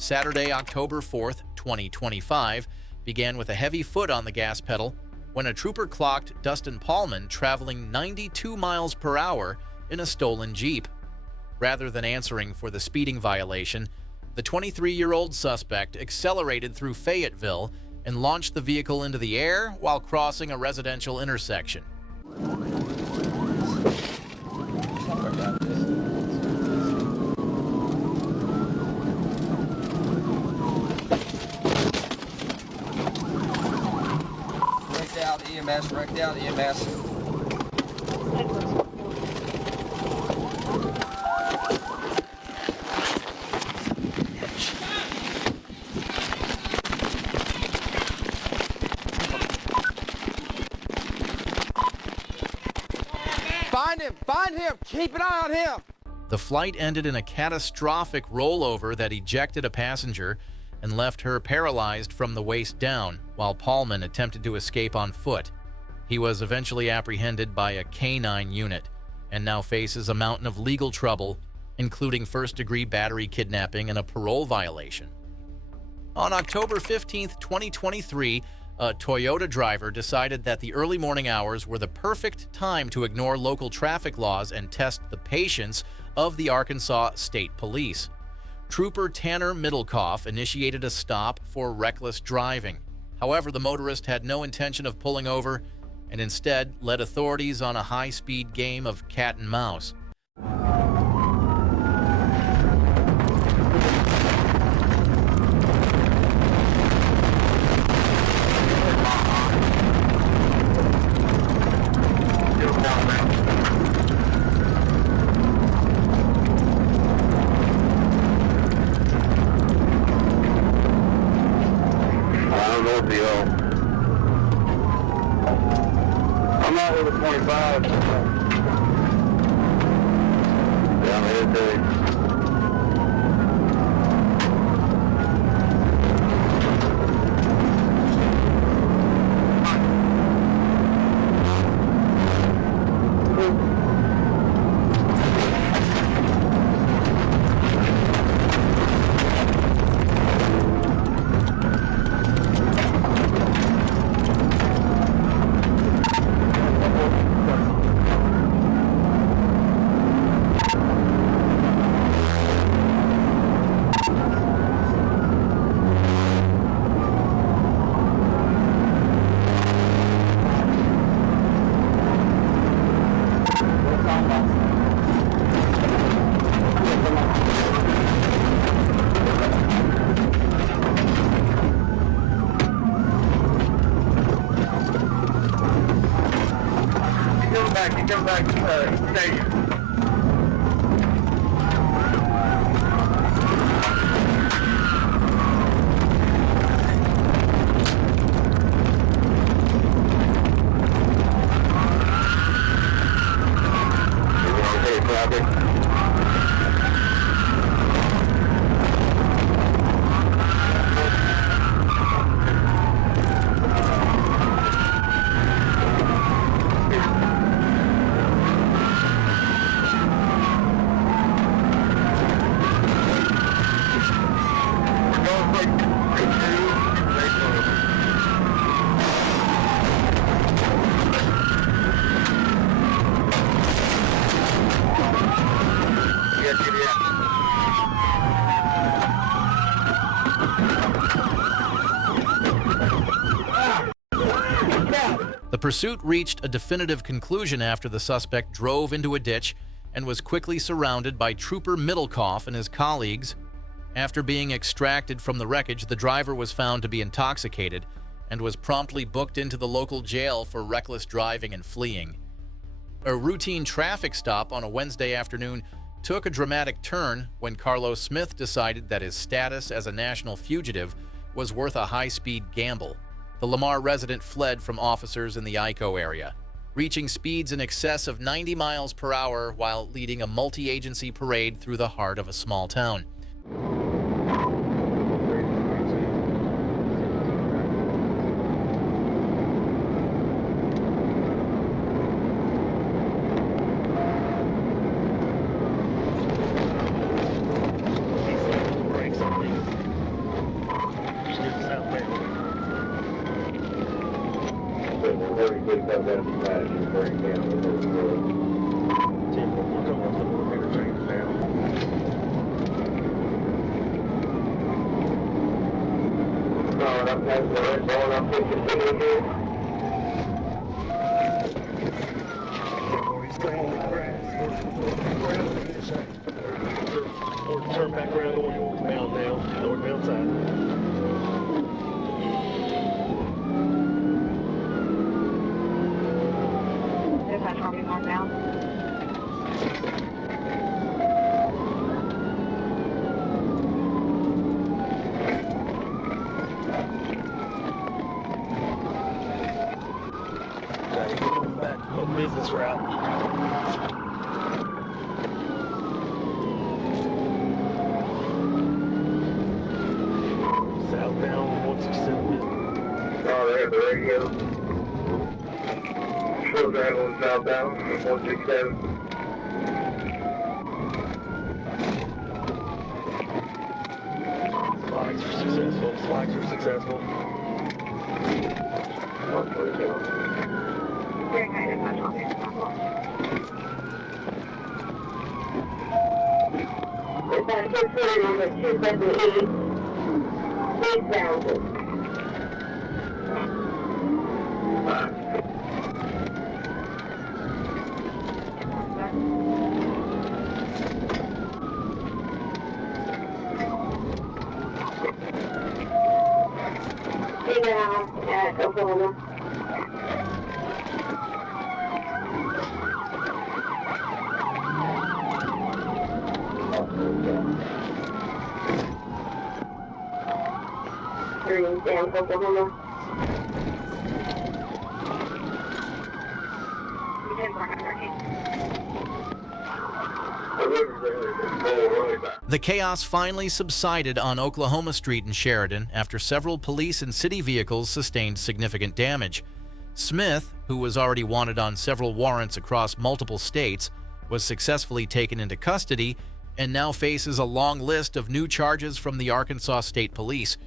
Saturday, October 4th, 2025, began with a heavy foot on the gas pedal when a trooper clocked Dustin Paulman traveling 92 miles per hour in a stolen Jeep. Rather than answering for the speeding violation, the 23-year-old suspect accelerated through Fayetteville and launched the vehicle into the air while crossing a residential intersection. Wrecked out EMS. Find him, keep an eye on him. The flight ended in a catastrophic rollover that ejected a passenger and left her paralyzed from the waist down, while Paulman attempted to escape on foot. He was eventually apprehended by a K-9 unit and now faces a mountain of legal trouble, including first-degree battery kidnapping and a parole violation. On October 15, 2023, a Toyota driver decided that the early morning hours were the perfect time to ignore local traffic laws and test the patience of the Arkansas State Police. Trooper Tanner Middlecoff initiated a stop for reckless driving. However, the motorist had no intention of pulling over and instead led authorities on a high-speed game of cat and mouse. I'm out with a 25. Yeah, I'm headed to come back to the station. The pursuit reached a definitive conclusion after the suspect drove into a ditch and was quickly surrounded by Trooper Middlecoff and his colleagues. After being extracted from the wreckage, the driver was found to be intoxicated and was promptly booked into the local jail for reckless driving and fleeing. A routine traffic stop on a Wednesday afternoon took a dramatic turn when Carlos Smith decided that his status as a national fugitive was worth a high-speed gamble. The Lamar resident fled from officers in the Ico area, reaching speeds in excess of 90 miles per hour while leading a multi-agency parade through the heart of a small town. picked up that smash and break down the whole world. We're coming up to the interchange now. Going up past the red going up 52 again. He's staying on the grass. Or turn back around going northbound now. Northbound side. Dispatch, probably northbound. Back on business route. Southbound 167. Oh, they have the radio. Still traveling southbound, 167. Flags are successful. Flags are successful. 147. Very high dispatch, I'll be Dispatch, 640 number 278. Eastbound. Stay down at Oklahoma. Down Oklahoma. The chaos finally subsided on Oklahoma Street in Sheridan after several police and city vehicles sustained significant damage. Smith, who was already wanted on several warrants across multiple states, was successfully taken into custody and now faces a long list of new charges from the Arkansas State Police.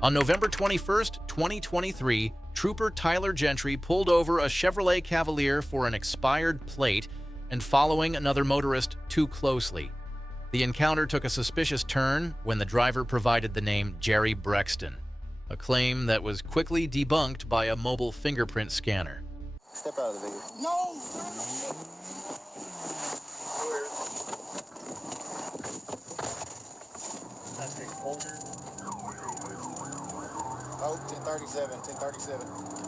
On November 21st, 2023, Trooper Tyler Gentry pulled over a Chevrolet Cavalier for an expired plate and following another motorist too closely. The encounter took a suspicious turn when the driver provided the name Jerry Brexton, a claim that was quickly debunked by a mobile fingerprint scanner. Step out of the vehicle. No! That's a folder. Oh, 1037, 1037.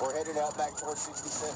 We're headed out back towards 67.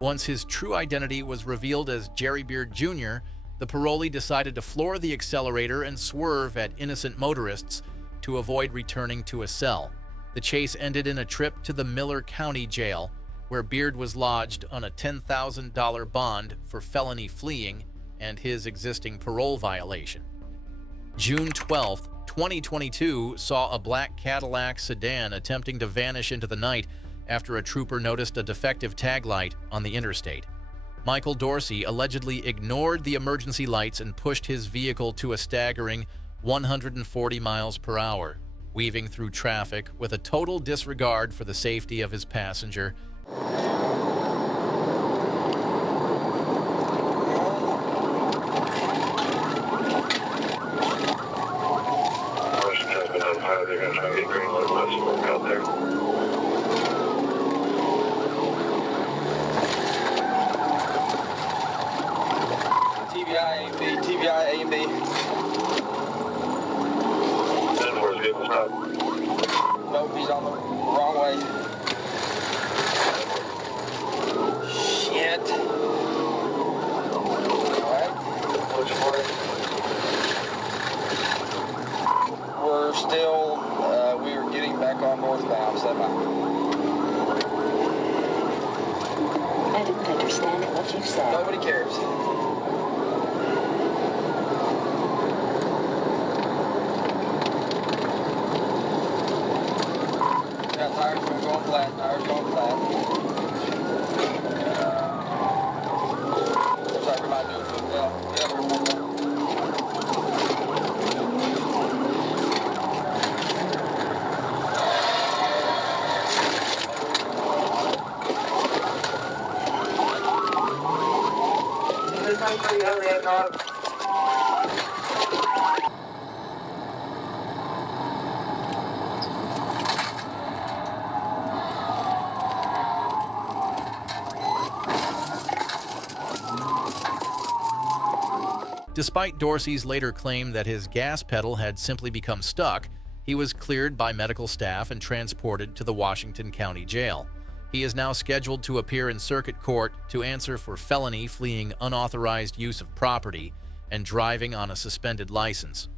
Once his true identity was revealed as Jerry Beard Jr., The parolee decided to floor the accelerator and swerve at innocent motorists to avoid returning to a cell. The chase ended in a trip to the Miller County Jail, where Beard was lodged on a $10,000 bond for felony fleeing and his existing parole violation. June 12, 2022 saw a black Cadillac sedan attempting to vanish into the night after a trooper noticed a defective tag light on the interstate. Michael Dorsey allegedly ignored the emergency lights and pushed his vehicle to a staggering 140 miles per hour, weaving through traffic with a total disregard for the safety of his passenger. They're going to try to get green light smoke out there. TBI A and B, TBI A and B. 10-4's vehicle stop. Nope, he's on the wrong way. Shit. Alright. What's for it? We're still, we are getting back on northbound, semi. I didn't understand what you said. Nobody cares. Got tires going flat, tires going flat. Looks like we might do it. Yeah. Despite Dorsey's later claim that his gas pedal had simply become stuck, he was cleared by medical staff and transported to the Washington County Jail. He is now scheduled to appear in circuit court to answer for felony fleeing unauthorized use of property and driving on a suspended license.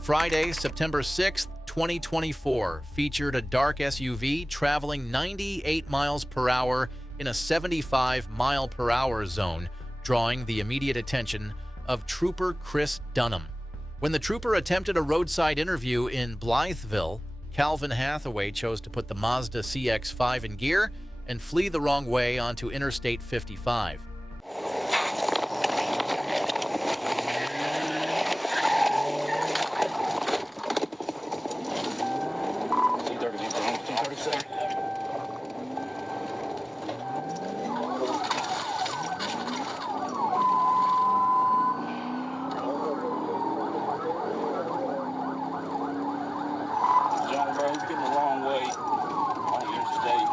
Friday, September 6, 2024, featured a dark SUV traveling 98 miles per hour in a 75 mile per hour zone, drawing the immediate attention of Trooper Chris Dunham. When the trooper attempted a roadside interview in Blytheville, Calvin Hathaway chose to put the Mazda CX-5 in gear and flee the wrong way onto Interstate 55. He's getting the wrong way on the interstate.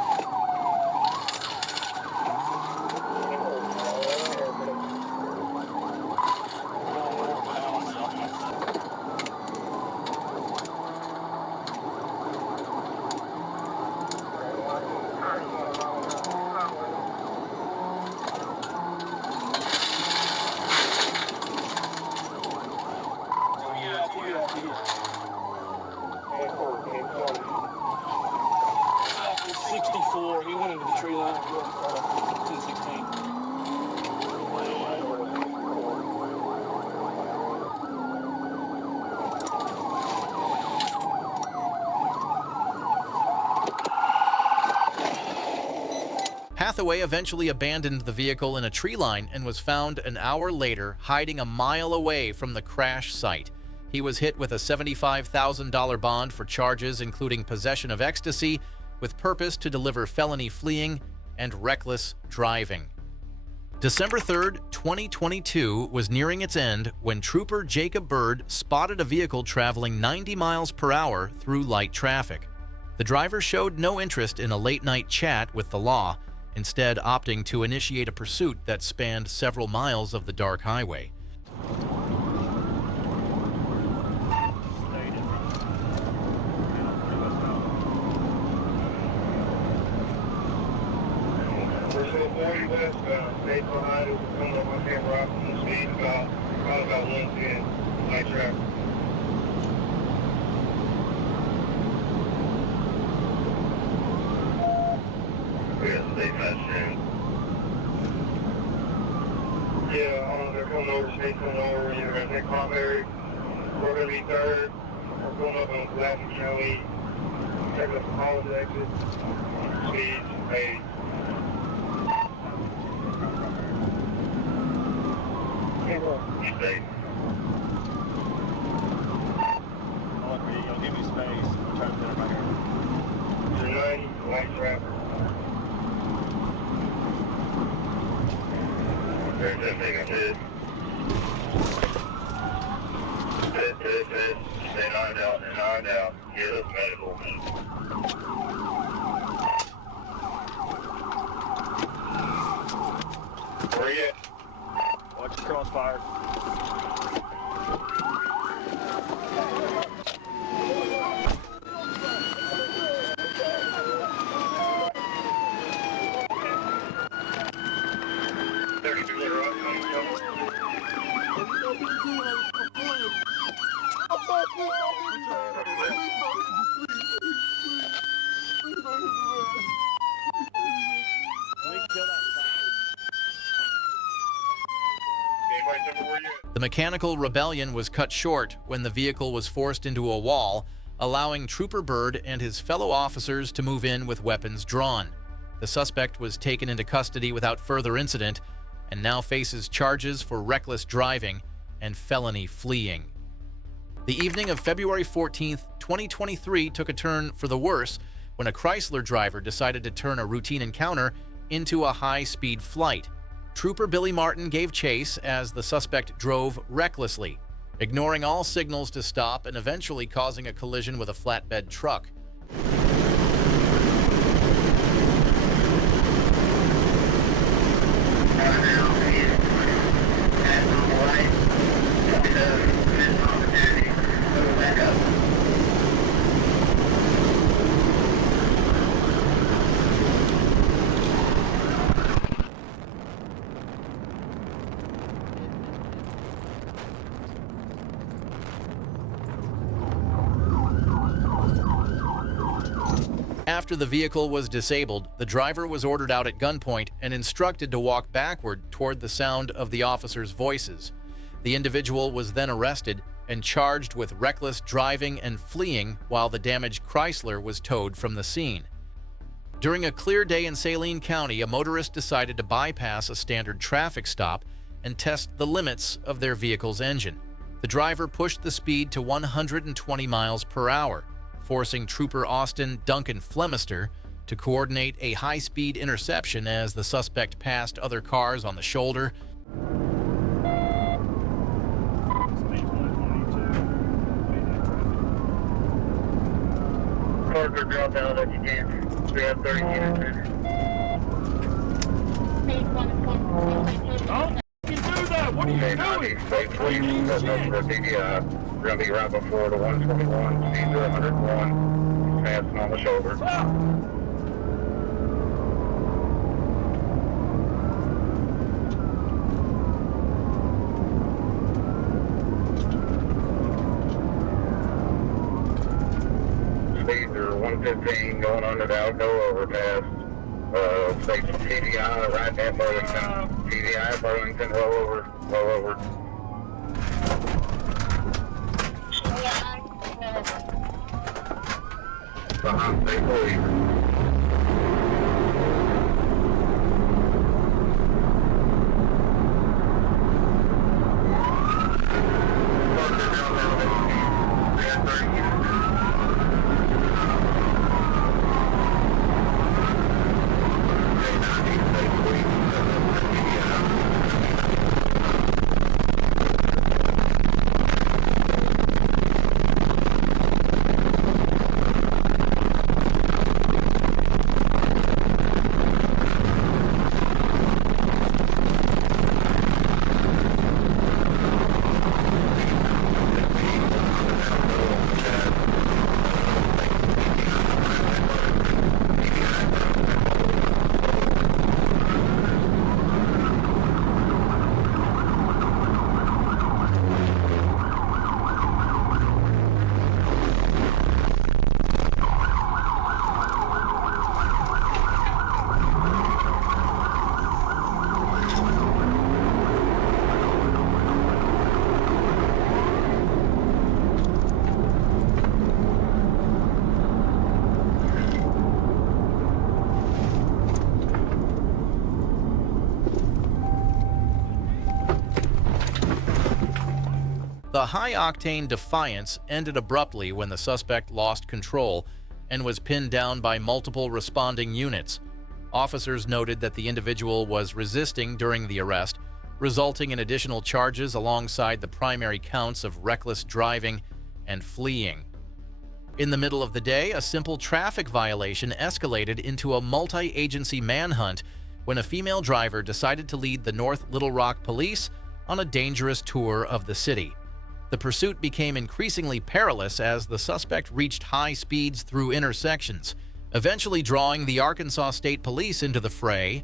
He went into the tree line. 1016. Hathaway eventually abandoned the vehicle in a tree line and was found an hour later hiding a mile away from the crash site. He was hit with a $75,000 bond for charges including possession of ecstasy with purpose to deliver felony fleeing and reckless driving. December 3rd, 2022 was nearing its end when Trooper Jacob Bird spotted a vehicle traveling 90 miles per hour through light traffic. The driver showed no interest in a late-night chat with the law, instead opting to initiate a pursuit that spanned several miles of the dark highway. We're still 40 west, stay behind us, coming up on Camp Rock, and the speed probably about 110, light traffic. Yeah, stay fast, man. Yeah, they're coming over, state's coming over, you're going to take Cranberry, we're going to be third, we're going up on Latin County, check up the college exit, speed, 80. You stay. You'll give me space. I'm trying to put it right here. You're 90, light traffic. There's that thing I did. Fit. Stay knocked out. Get us medical. Where you at? Watch the crossfire. The mechanical rebellion was cut short when the vehicle was forced into a wall, allowing Trooper Bird and his fellow officers to move in with weapons drawn. The suspect was taken into custody without further incident and now faces charges for reckless driving and felony fleeing. The evening of February 14, 2023 took a turn for the worse when a Chrysler driver decided to turn a routine encounter into a high-speed flight. Trooper Billy Martin gave chase as the suspect drove recklessly, ignoring all signals to stop and eventually causing a collision with a flatbed truck. After the vehicle was disabled, the driver was ordered out at gunpoint and instructed to walk backward toward the sound of the officers' voices. The individual was then arrested and charged with reckless driving and fleeing while the damaged Chrysler was towed from the scene. During a clear day in Saline County, a motorist decided to bypass a standard traffic stop and test the limits of their vehicle's engine. The driver pushed the speed to 120 miles per hour, forcing Trooper Austin Duncan Flemister to coordinate a high-speed interception as the suspect passed other cars on the shoulder. Cars are dropped down if you can. We have 30 units in. Oh, you do that! What are you doing? Stay please. That's the DDI. We're going to be right before the 121. Speeds are 101. Passing on the shoulder. Speeds are 115 going under the Alcoa overpass. Stay TDI right at Burlington. TDI at Burlington, roll over. Stay fully. The high-octane Defiance ended abruptly when the suspect lost control and was pinned down by multiple responding units. Officers noted that the individual was resisting during the arrest, resulting in additional charges alongside the primary counts of reckless driving and fleeing. In the middle of the day, a simple traffic violation escalated into a multi-agency manhunt when a female driver decided to lead the North Little Rock police on a dangerous tour of the city. The pursuit became increasingly perilous as the suspect reached high speeds through intersections, eventually drawing the Arkansas State Police into the fray.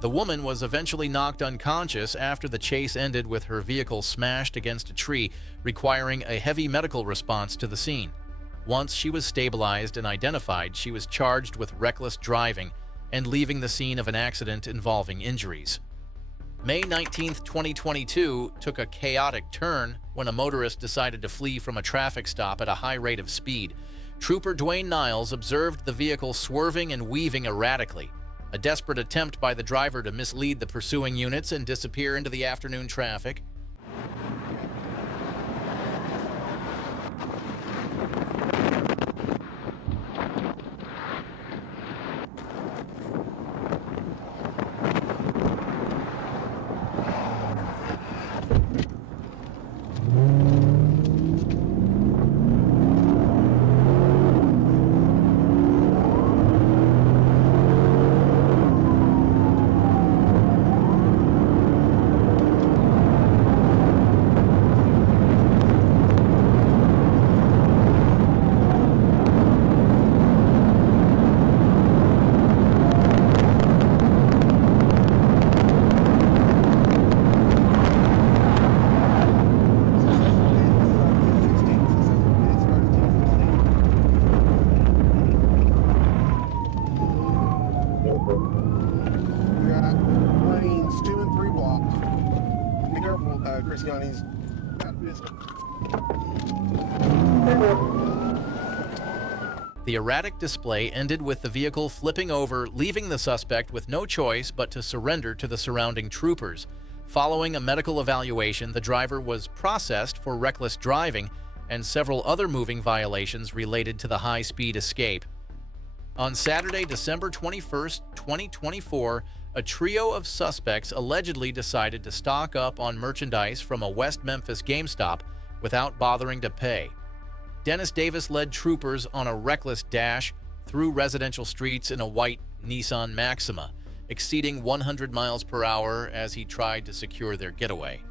The woman was eventually knocked unconscious after the chase ended with her vehicle smashed against a tree, requiring a heavy medical response to the scene. Once she was stabilized and identified, she was charged with reckless driving and leaving the scene of an accident involving injuries. May 19, 2022 took a chaotic turn when a motorist decided to flee from a traffic stop at a high rate of speed. Trooper Dwayne Niles observed the vehicle swerving and weaving erratically, a desperate attempt by the driver to mislead the pursuing units and disappear into the afternoon traffic. The erratic display ended with the vehicle flipping over, leaving the suspect with no choice but to surrender to the surrounding troopers. Following a medical evaluation, the driver was processed for reckless driving and several other moving violations related to the high-speed escape. On Saturday, December 21, 2024, a trio of suspects allegedly decided to stock up on merchandise from a West Memphis GameStop without bothering to pay. Dennis Davis led troopers on a reckless dash through residential streets in a white Nissan Maxima, exceeding 100 miles per hour as he tried to secure their getaway.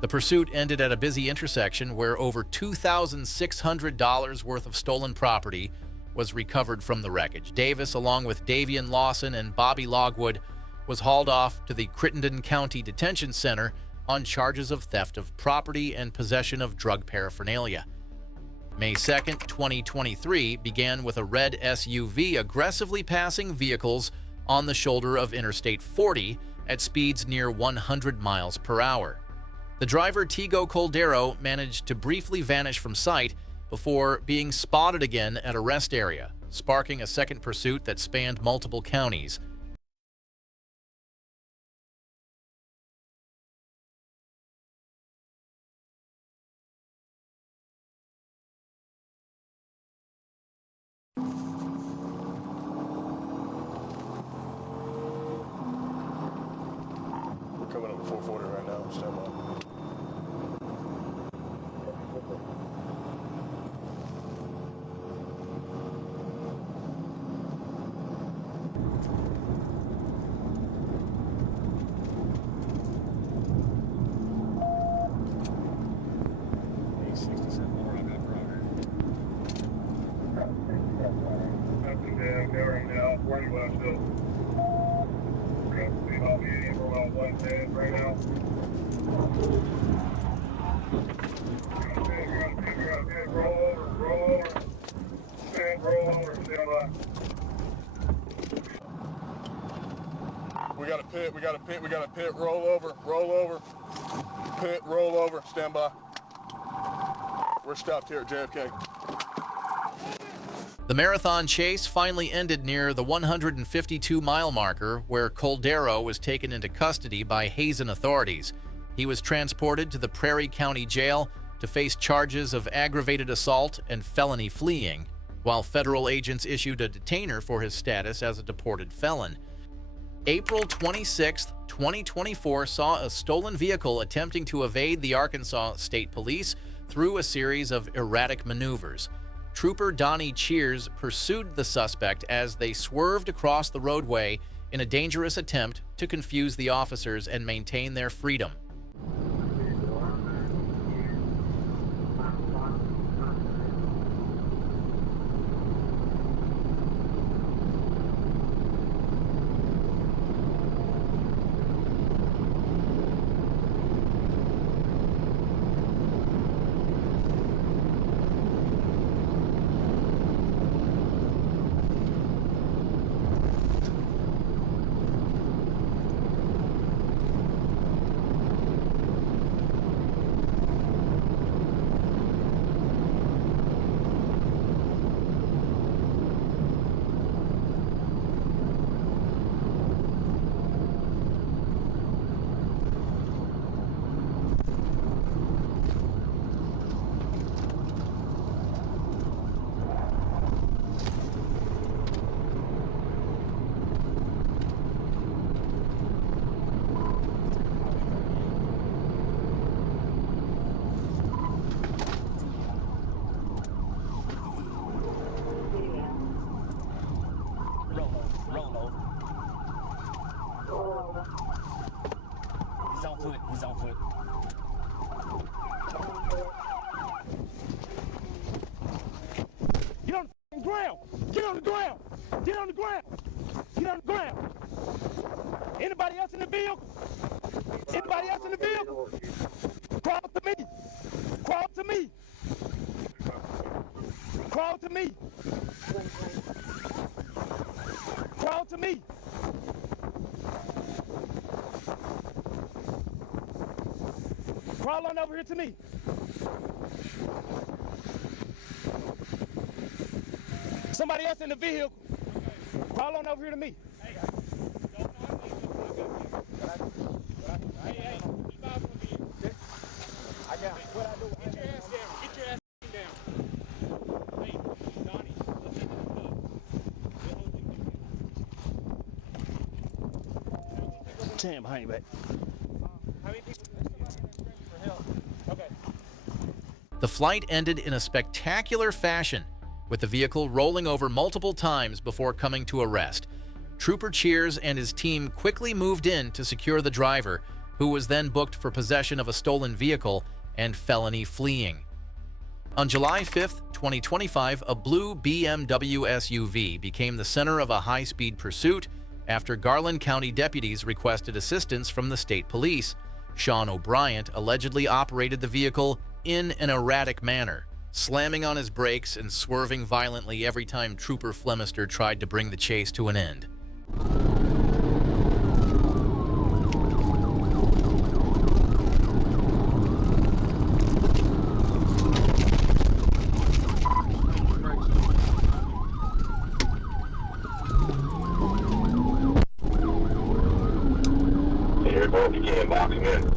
The pursuit ended at a busy intersection where over $2,600 worth of stolen property, was recovered from the wreckage. Davis, along with Davian Lawson and Bobby Logwood, was hauled off to the Crittenden County Detention Center on charges of theft of property and possession of drug paraphernalia. May 2, 2023 began with a red SUV aggressively passing vehicles on the shoulder of Interstate 40 at speeds near 100 miles per hour. The driver, Tigo Coldero, managed to briefly vanish from sight before being spotted again at a rest area, sparking a second pursuit that spanned multiple counties. Coming up 440 right now. Stand by. Right now, 40 left still. I'll be in for about 110 right now. Roll over, stand by. We got a pit, roll over. Pit, roll over, stand by. We're stopped here at JFK. The marathon chase finally ended near the 152-mile marker, where Coldero was taken into custody by Hazen authorities. He was transported to the Prairie County Jail to face charges of aggravated assault and felony fleeing, while federal agents issued a detainer for his status as a deported felon. April 26, 2024 saw a stolen vehicle attempting to evade the Arkansas State Police through a series of erratic maneuvers. Trooper Donnie Cheers pursued the suspect as they swerved across the roadway in a dangerous attempt to confuse the officers and maintain their freedom. He's on foot. Get on the ground! Get on the ground! Get on the ground! Get on the ground! Anybody else in the vehicle? Anybody else in the vehicle? Crawl to me! Crawl to me! Crawl to me! Crawl to me! Crawl on over here to me. Somebody else in the vehicle. Crawl on over here to me. I got it. What I do? Get your ass down. Get your ass down. Hey, Donnie, let's get this up. Damn, hang back. How many people? For help. Okay. The flight ended in a spectacular fashion, with the vehicle rolling over multiple times before coming to a rest. Trooper Cheers and his team quickly moved in to secure the driver, who was then booked for possession of a stolen vehicle and felony fleeing. On July 5, 2025, a blue BMW SUV became the center of a high-speed pursuit after Garland County deputies requested assistance from the state police. Sean O'Brien allegedly operated the vehicle in an erratic manner, slamming on his brakes and swerving violently every time Trooper Flemister tried to bring the chase to an end. Here, both again, box him in.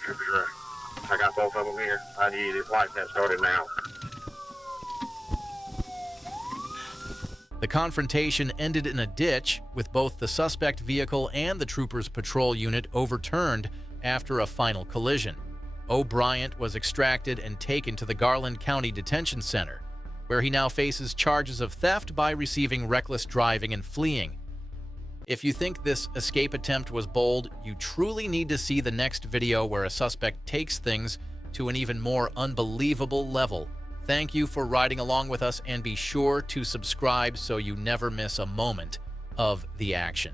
Trooper's right. I got both of them here. I need his light that started now. The confrontation ended in a ditch, with both the suspect vehicle and the trooper's patrol unit overturned after a final collision. O'Brien was extracted and taken to the Garland County Detention Center, where he now faces charges of theft by receiving reckless driving and fleeing. If you think this escape attempt was bold, you truly need to see the next video where a suspect takes things to an even more unbelievable level. Thank you for riding along with us, and be sure to subscribe so you never miss a moment of the action.